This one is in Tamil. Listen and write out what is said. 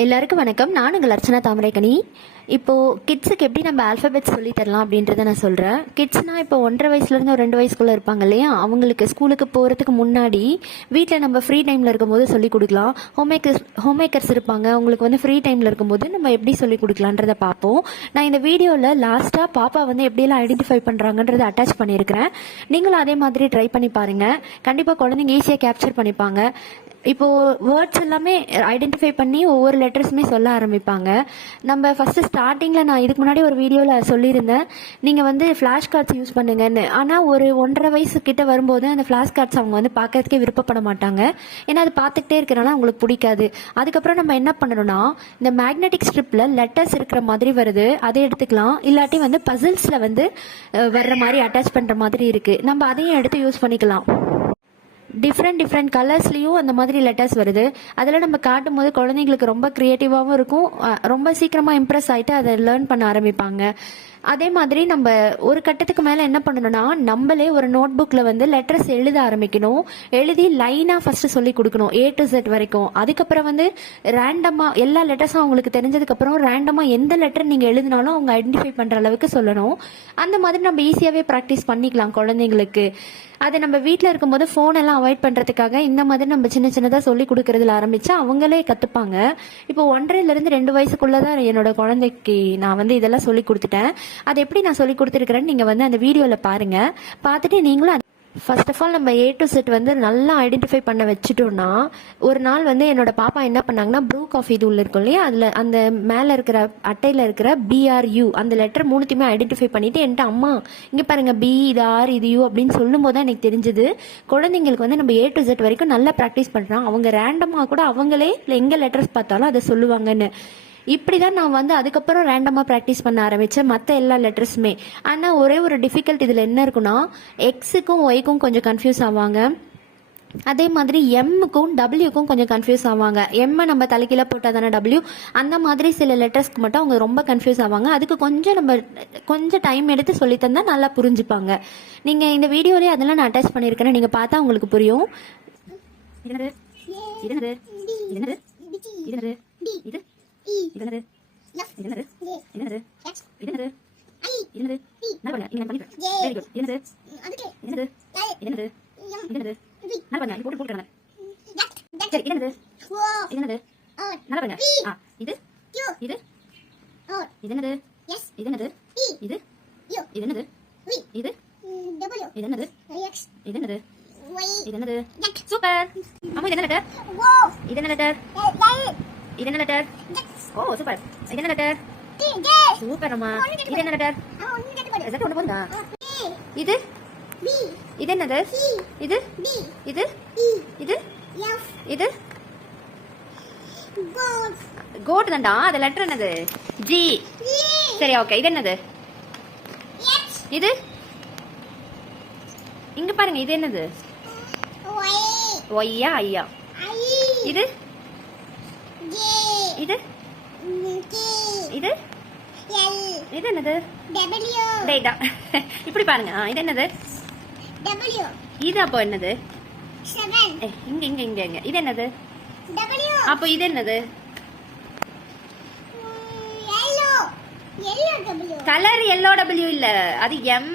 எல்லாருக்கும் வணக்கம். நான் உங்கள் அர்ச்சனா தாமரைக்கணி. இப்போது கிட்ஸுக்கு எப்படி நம்ம ஆல்ஃபபெட்ஸ் சொல்லி தரலாம் அப்படின்றத நான் சொல்கிறேன். கிட்ஸ்னால் இப்போ 1.5 வயசுலேருந்து ஒரு 2 வயசுக்குள்ளே இருப்பாங்க இல்லையா, அவங்களுக்கு ஸ்கூலுக்கு போகிறதுக்கு முன்னாடி வீட்டில் நம்ம ஃப்ரீ டைமில் இருக்கும்போது சொல்லிக் கொடுக்கலாம். ஹோம்மேக்கர்ஸ் இருப்பாங்க, அவங்களுக்கு வந்து ஃப்ரீ டைமில் இருக்கும்போது நம்ம எப்படி சொல்லிக் கொடுக்கலான்றதை பார்ப்போம். நான் இந்த வீடியோவில் லாஸ்ட்டாக பாப்பா வந்து எப்படியெல்லாம் ஐடென்டிஃபை பண்ணுறாங்கன்றதை அட்டாச் பண்ணியிருக்கிறேன். நீங்களும் அதே மாதிரி ட்ரை பண்ணி பாருங்கள். கண்டிப்பாக குழந்தைங்க ஈஸியாக கேப்சர் பண்ணிப்பாங்க. இப்போது வேர்ட்ஸ் எல்லாமே ஐடென்டிஃபை பண்ணி ஒவ்வொரு லெட்டர்ஸுமே சொல்ல ஆரம்பிப்பாங்க. நம்ம ஃபஸ்ட்டு ஸ்டார்டிங்கில் நான் இதுக்கு முன்னாடி ஒரு வீடியோவில் சொல்லியிருந்தேன், நீங்கள் வந்து ஃப்ளாஷ் கார்ட்ஸ் யூஸ் பண்ணுங்கன்னு. ஆனால் ஒரு 1.5 வயசு கிட்ட வரும்போது அந்த ஃப்ளாஷ் கார்ட்ஸ் அவங்க வந்து பார்க்கறதுக்கே விருப்பப்பட மாட்டாங்க. ஏன்னா அது பார்த்துக்கிட்டே இருக்கிறனால அவங்களுக்கு பிடிக்காது. அதுக்கப்புறம் நம்ம என்ன பண்ணணும்னா, இந்த மேக்னெட்டிக் ஸ்ட்ரிப்பில் லெட்டர்ஸ் இருக்கிற மாதிரி வருது, அதை எடுத்துக்கலாம். இல்லாட்டி வந்து பசில்ஸில் வந்து வர்ற மாதிரி அட்டாச் பண்ணுற மாதிரி இருக்குது, நம்ம அதையும் எடுத்து யூஸ் பண்ணிக்கலாம். டிஃப்ரெண்ட் கலர்ஸ்லேயும் அந்த மாதிரி லெட்டர்ஸ் வருது. அதில் நம்ம காட்டும் போது குழந்தைங்களுக்கு ரொம்ப க்ரியேட்டிவாகவும் இருக்கும், ரொம்ப சீக்கிரமாக இம்ப்ரெஸ் ஆகிட்டு அதை லேர்ன் பண்ண ஆரம்பிப்பாங்க. அதே மாதிரி நம்ம ஒரு கட்டத்துக்கு மேலே என்ன பண்ணணும்னா, நம்மளே ஒரு நோட் புக்கில் வந்து லெட்டர்ஸ் எழுத ஆரம்பிக்கணும். எழுதி லைனாக ஃபஸ்ட்டு சொல்லி கொடுக்கணும், A to Z வரைக்கும். அதுக்கப்புறம் வந்து ரேண்டமாக எல்லா லெட்டர்ஸும் அவங்களுக்கு தெரிஞ்சதுக்கப்புறம் ரேண்டமாக எந்த லெட்டர் நீங்கள் எழுதினாலும் அவங்க ஐடென்டிஃபை பண்ணுற அளவுக்கு சொல்லணும். அந்த மாதிரி நம்ம ஈஸியாகவே ப்ராக்டிஸ் பண்ணிக்கலாம் குழந்தைங்களுக்கு. அதை நம்ம வீட்டில் இருக்கும்போது ஃபோன் எல்லாம் அவாய்ட் பண்ணுறதுக்காக இந்த மாதிரி நம்ம சின்ன சின்னதாக சொல்லி கொடுக்கறதுல ஆரம்பித்தா அவங்களே கற்றுப்பாங்க. இப்போ 1.5லேருந்து 2 வயசுக்குள்ளே தான் என்னோட குழந்தைக்கு நான் வந்து இதெல்லாம் சொல்லி கொடுத்துட்டேன். அது எப்படி நான் சொல்லி கொடுத்துருக்குறேன்னு நீங்கள் வந்து அந்த வீடியோவில் பாருங்கள். பார்த்துட்டு நீங்களும் ஃபர்ஸ்ட் ஆஃப் ஆல் நம்ம A to Z வந்து நல்லா ஐடென்டிஃபை பண்ண வச்சுட்டோம்னா, ஒரு நாள் வந்து என்னோட பாப்பா என்ன பண்ணாங்கன்னா, ப்ரூ காஃபி தூள் இருக்கும் இல்லையா, அதில் அந்த மேலே இருக்கிற அட்டையில் இருக்கிற BRU அந்த லெட்டர் 3த்தையுமே ஐடென்டிஃபை பண்ணிட்டு என்கிட்ட, அம்மா இங்கே பாருங்க, B இது R இது U அப்படின்னு சொல்லும் போது தான் எனக்கு தெரிஞ்சது குழந்தைங்களுக்கு வந்து நம்ம A to Z வரைக்கும் நல்லா ப்ராக்டிஸ் பண்ணுறோம். அவங்க ரேண்டமாக கூட அவங்களே எங்கே லெட்டர்ஸ் பார்த்தாலும் அதை சொல்லுவாங்கன்னு. இப்படி தான் நான் வந்து அதுக்கப்புறம் ரேண்டமாக ப்ராக்டிஸ் பண்ண ஆரம்பித்தேன் மற்ற எல்லா லெட்டர்ஸுமே. ஆனால் ஒரே ஒரு டிஃபிகல்ட் இதில் என்ன இருக்குன்னா, எக்ஸுக்கும் ஒய்க்கும் கொஞ்சம் கன்ஃபியூஸ் ஆவாங்க. அதே மாதிரி எம்முக்கும் டபிள்யூக்கும் கொஞ்சம் கன்ஃபியூஸ் ஆவாங்க. எம்மை நம்ம தலைக்கீழ போட்டால் தானே டபிள்யூ, அந்த மாதிரி சில லெட்டர்ஸ்க்கு மட்டும் அவங்க ரொம்ப கன்ஃபியூஸ் ஆவாங்க. அதுக்கு கொஞ்சம் டைம் எடுத்து சொல்லி தந்தால் நல்லா புரிஞ்சுப்பாங்க. நீங்கள் இந்த வீடியோலேயே அதெல்லாம் நான் அட்டாச் பண்ணியிருக்கேன், நீங்கள் பார்த்தா உங்களுக்கு புரியும். இது என்னது என்னது என்னது என்னது என்னது என்னது நான் பண்ண இங்க பண்ணிட்டேன். Very good. என்னது என்னது என்னது என்னது நான் பண்ண போட்டு போட்டுறேன். சரி என்னது என்னது நல்லா பண்ண. இது இது இது என்னது இது என்னது இது இது என்னது இது இது என்னது இது என்னது இது என்னது. சூப்பர் அம்மா. இது என்ன லெட்டர்? இது என்ன லெட்டர்? இது என்ன லெட்டர்? ஓ சூப்பர். இது என்ன லெட்டர்? சூப்பர் அம்மா. இது என்ன லெட்டர்? எதற்கு ஒன்று போதுதா? இது இது என்னது? இது இது இது இது கோட் தான்டா. அது லெட்டர் என்னது? G. சரி ஓகே. இது என்னது? இது இங்க பாருங்க, இது என்னது? ஒய்யா ஐயா. இது இது இது இது என்னது? டேட்டா. இப்படி பாருங்க. இது என்னது? இது அப்போ என்னது? இங்க இங்க இங்க இங்க இது என்னது? அப்போ இது என்னது? கலர் எல்லோ டபிள்யூ இல்ல, அது எம்.